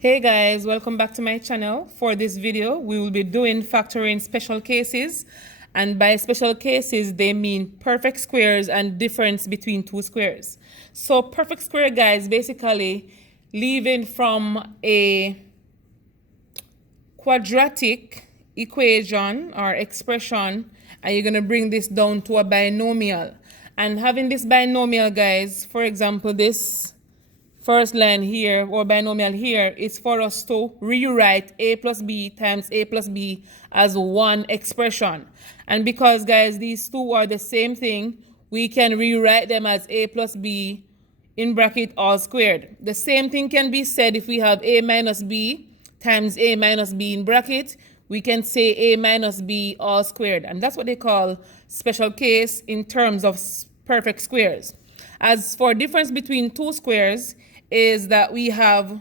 Hey guys, welcome back to my channel. For this video, we will be doing factoring special cases. And by special cases, they mean perfect squares and difference between two squares. So perfect square, guys, basically leaving from a quadratic equation or expression, and you're going to bring this down to a binomial. And having this binomial, guys, for example, this first line here or binomial here is for us to rewrite a plus b times a plus b as one expression. And because, guys, these two are the same thing, we can rewrite them as a plus b in bracket all squared. The same thing can be said if we have a minus b times a minus b in bracket. We can say a minus b all squared. And that's what they call special case in terms of perfect squares. As for difference between two squares, is that we have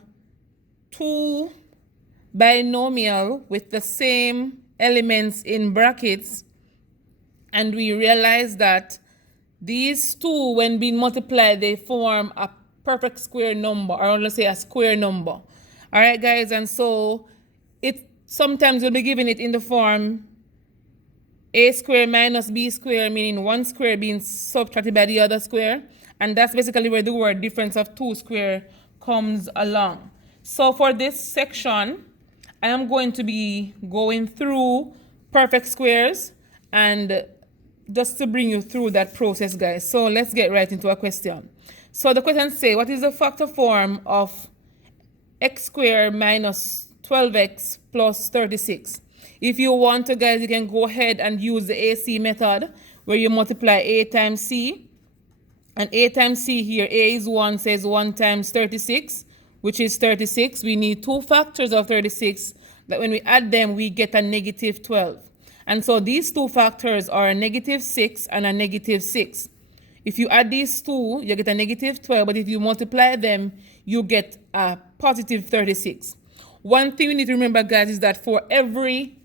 two binomial with the same elements in brackets, and we realize that these two, when being multiplied, they form a perfect square number, or let's say a square number. All right, guys, and so it sometimes will be given it in the form a square minus b square, meaning one square being subtracted by the other square. And that's basically where the word difference of two square comes along. So for this section, I am going to be going through perfect squares and just to bring you through that process, guys. So let's get right into a question. So the question says, what is the factor form of x squared minus 12x plus 36? If you want to, guys, you can go ahead and use the AC method where you multiply a times c. And a times c here, a is 1, says 1 times 36, which is 36. We need two factors of 36, that when we add them, we get a negative 12. And so these two factors are a negative 6 and a negative 6. If you add these two, you get a negative 12, but if you multiply them, you get a positive 36. One thing we need to remember, guys, is that for every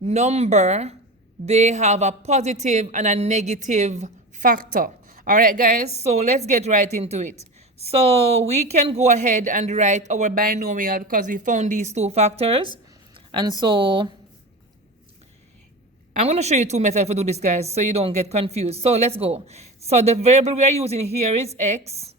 number, they have a positive and a negative factor. All right, guys, so let's get right into it. So we can go ahead and write our binomial because we found these two factors. And so I'm going to show you two methods to do this, guys, so you don't get confused. So let's go. So the variable we are using here is x.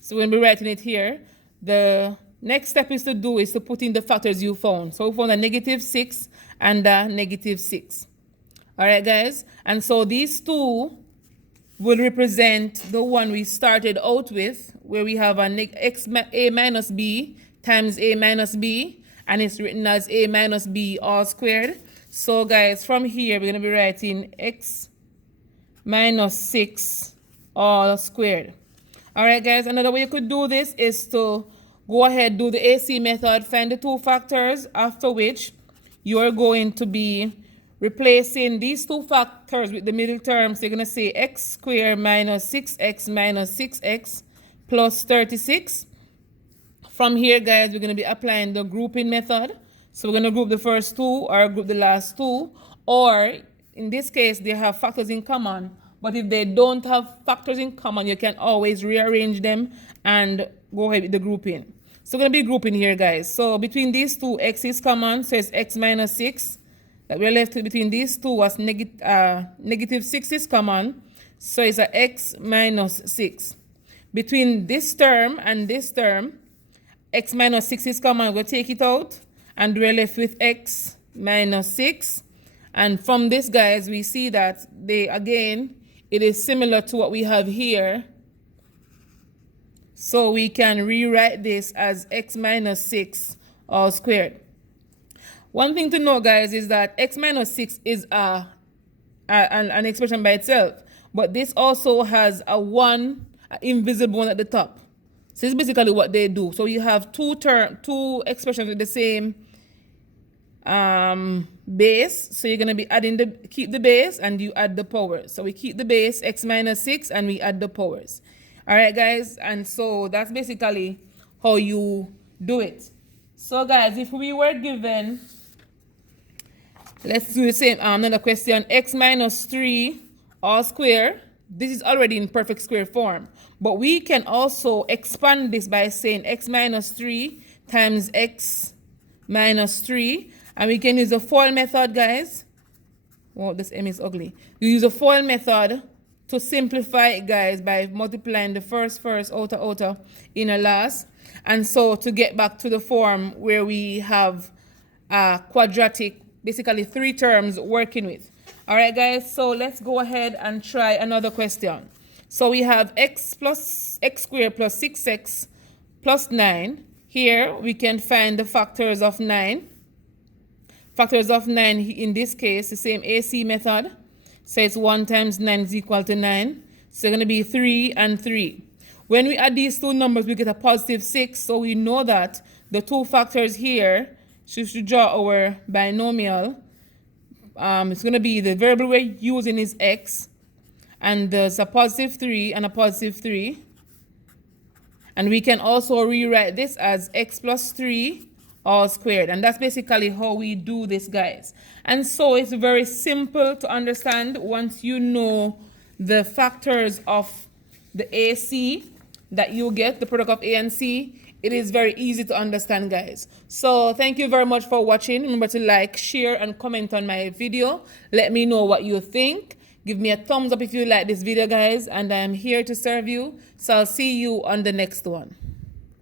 So when we're writing it here, the next step is to put in the factors you found. So we found a negative 6 and a negative 6. All right, guys. And so these two will represent the one we started out with, where we have a minus b times a minus b, and it's written as a minus b all squared. So, guys, from here, we're going to be writing x minus 6 all squared. All right, guys, another way you could do this is to go ahead, do the AC method, find the two factors, after which you are going to be replacing these two factors with the middle term. So you're going to say x squared minus 6x plus 36. From here, guys, we're going to be applying the grouping method. So we're going to group the first two or group the last two. Or in this case, they have factors in common. But if they don't have factors in common, you can always rearrange them and go ahead with the grouping. So we're going to be grouping here, guys. So between these two, x is common, so it's x minus 6. That we're left with between these two was negative 6 is common, so it's a x minus 6. Between this term and this term, x minus 6 is common. We'll take it out, and we're left with x minus 6. And from this, guys, we see that it is similar to what we have here. So we can rewrite this as x minus 6 all squared. One thing to know, guys, is that x minus 6 is an expression by itself. But this also has an invisible one at the top. So it's basically what they do. So you have two expressions with the same base. So you're going to be keep the base and you add the powers. So we keep the base, x minus 6, and we add the powers. All right, guys. And so that's basically how you do it. So, guys, if we were given, let's do the same, another question, x minus 3 all square. This is already in perfect square form. But we can also expand this by saying x minus 3 times x minus 3. And we can use the FOIL method, guys. Wow, this M is ugly. We use the FOIL method to simplify it, guys, by multiplying the first, outer, inner, last. And so to get back to the form where we have a quadratic, basically 3 terms working with. All right, guys, so let's go ahead and try another question. So we have x squared plus 6x plus 9. Here we can find the factors of 9. Factors of 9 in this case, the same AC method. So it's 1 times 9 is equal to 9. So it's going to be 3 and 3. When we add these two numbers, we get a positive 6. So we know that the two factors here, should draw our binomial. It's going to be the variable we're using is x. And there's a positive 3 and a positive 3. And we can also rewrite this as x plus 3 all squared. And that's basically how we do this, guys. And so it's very simple to understand once you know the factors of the AC that you get, the product of A and C. It is very easy to understand, guys. So thank you very much for watching. Remember to like, share, and comment on my video. Let me know what you think. Give me a thumbs up if you like this video, guys. And I am here to serve you. So I'll see you on the next one.